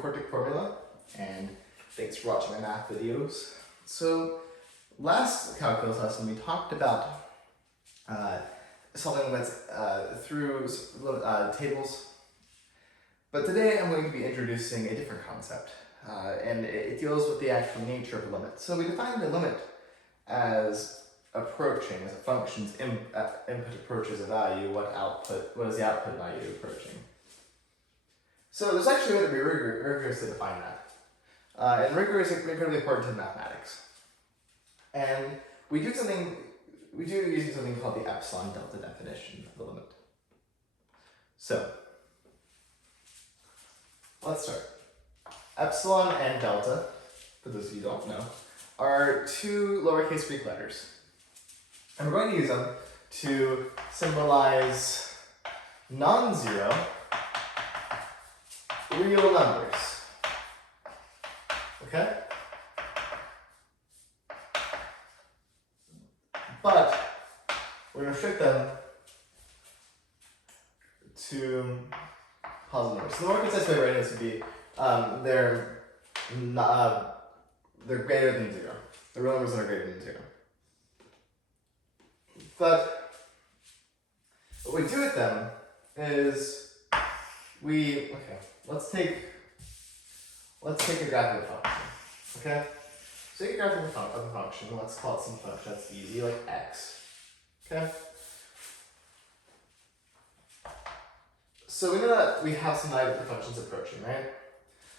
quartic formula, and thanks for watching my math videos. So, last calculus lesson we talked about solving limits through tables, but today I'm going to be introducing a different concept, and it deals with the actual nature of a limit. So we define the limit as approaching, as a function's input approaches a value, what is the output value approaching. So there's actually a way that we rigorously define that. And rigor is incredibly important in mathematics. And we do using something called the Epsilon-Delta definition of the limit. So, let's start. Epsilon and delta, for those of you who don't know, are two lowercase Greek letters. And we're going to use them to symbolize non-zero real numbers. Okay? But we're going to restrict them to positive numbers. So the more concise way of writing this would be they're greater than zero. The real numbers that are greater than zero. But what we do with them is let's take a graph of a function. Okay? So take a graph of a function, let's call it some function that's easy, like x. Okay? So we know that we have some value that the function's approaching, right?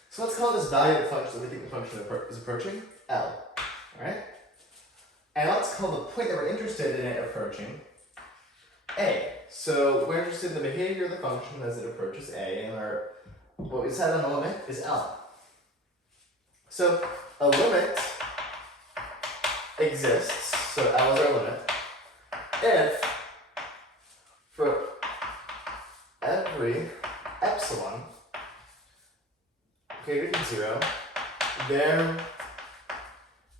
So let's call this value of the function that we think the function is approaching L. Alright? And let's call the point that we're interested in it approaching A. So we're interested in the behavior of the function as it approaches A, and what we set on the limit is L. So a limit exists, so L is our limit, if for every epsilon greater than 0, there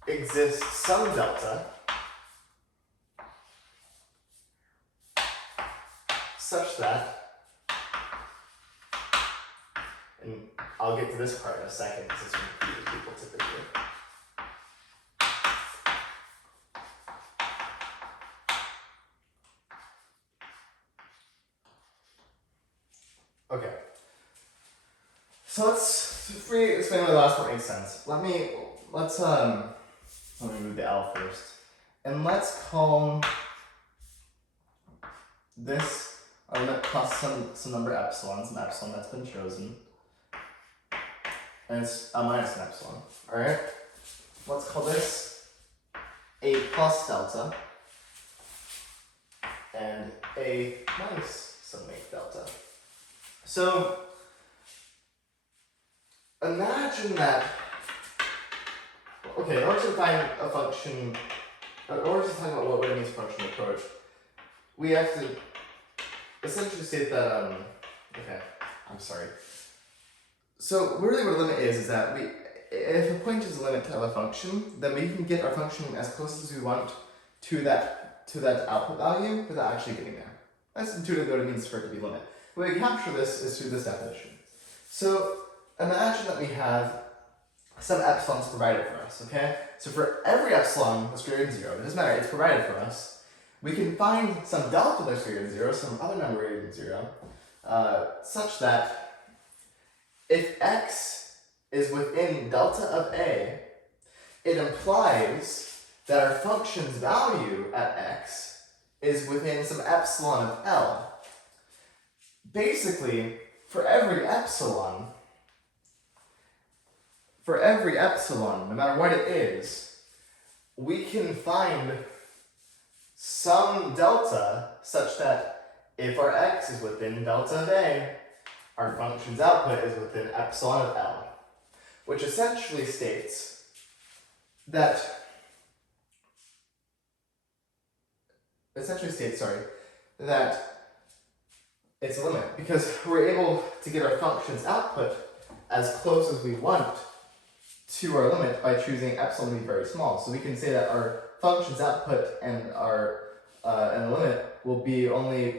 exists some delta such that, and I'll get to this part in a second because it's confusing people typically. Okay. So let's explain why the last part makes sense. Let's move the L first. And let's call this our limit plus some number epsilon, some epsilon that's been chosen. And it's a minus an epsilon. Alright? Let's call this A plus delta and A minus some weight delta. So imagine that, okay, in order to define a function, in order to talk about what it means function approach, we have to essentially state that, So really what a limit is that if a point is a limit of a function, then we can get our function as close as we want to that output value without actually getting there. That's intuitively what it means for it to be a limit. The way we capture this is through this definition. So imagine that we have some epsilons provided for us, okay? So for every epsilon that's greater than 0, it doesn't matter, it's provided for us, we can find some delta that's greater than 0, some other number greater than 0, such that if x is within delta of A, it implies that our function's value at x is within some epsilon of L. Basically, for every epsilon, no matter what it is, we can find some delta such that if our x is within delta of A, our function's output is within epsilon of L, which essentially states that it's a limit, because we're able to get our function's output as close as we want to our limit by choosing epsilon to be very small. So we can say that our function's output and the limit will only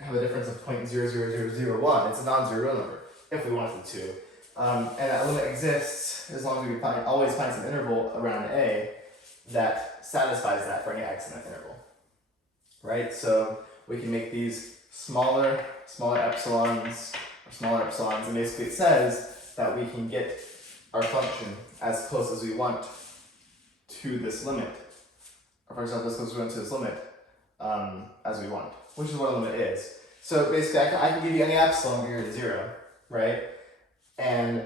have a difference of 0.00001. It's a non-zero real number if we wanted to. And that limit exists as long as we always find some interval around A that satisfies that for any x in that interval. Right? So we can make these smaller epsilons, and basically it says that we can get our function as close as we want to this limit. Or for example, as close as we want to this limit as we want, which is what a limit is. So basically, I can give you any epsilon greater to 0, right? And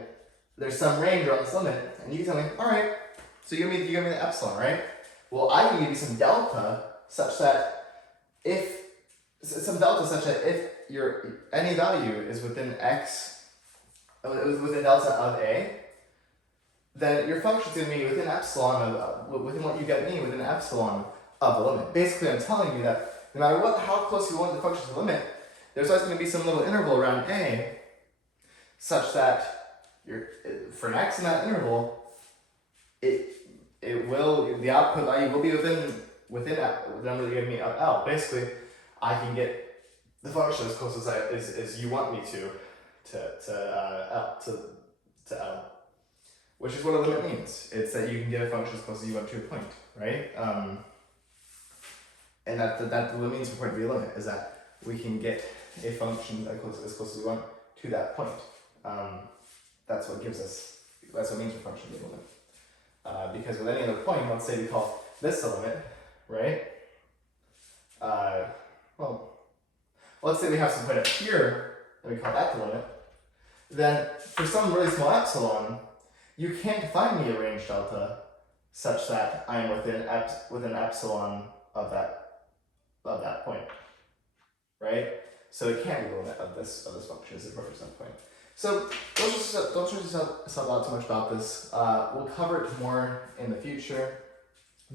there's some range around this limit, and you can tell me, all right, so you give me the epsilon, right? Well, I can give you some delta such that if your any value is within x, within delta of a, then your function's going to be within epsilon within what you get me within epsilon of the limit. Basically, I'm telling you that no matter how close you want the function to the limit, there's always going to be some little interval around a, such that for an x in that interval, the output value will be within the number that you give me of L. Basically, I can get the function as close as you want me to L, which is what a limit means. It's that you can get a function as close as you want to a point, right? And that what means for point to be a limit is that we can get a function as close as we want to that point. That's what means for function to be a limit. Because with any other point, let's say we call this a limit, right? Well, let's say we have some point up here, and we call that the limit. Then, for some really small epsilon, you can't find me a range delta such that I am within epsilon of that point, right? So it can't be the limit of this function as it approaches that point. So don't stress yourself out too much about this. We'll cover it more in the future,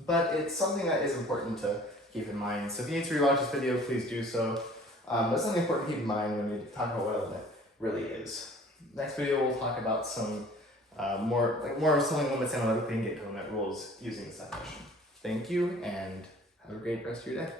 but it's something that is important to keep in mind. So if you need to rewatch this video, please do so. But it's something important to keep in mind when we talk about what a limit really is. Next video, we'll talk about some more solving limits analytically and get to limit rules using this definition. Thank you, and have a great rest of your day.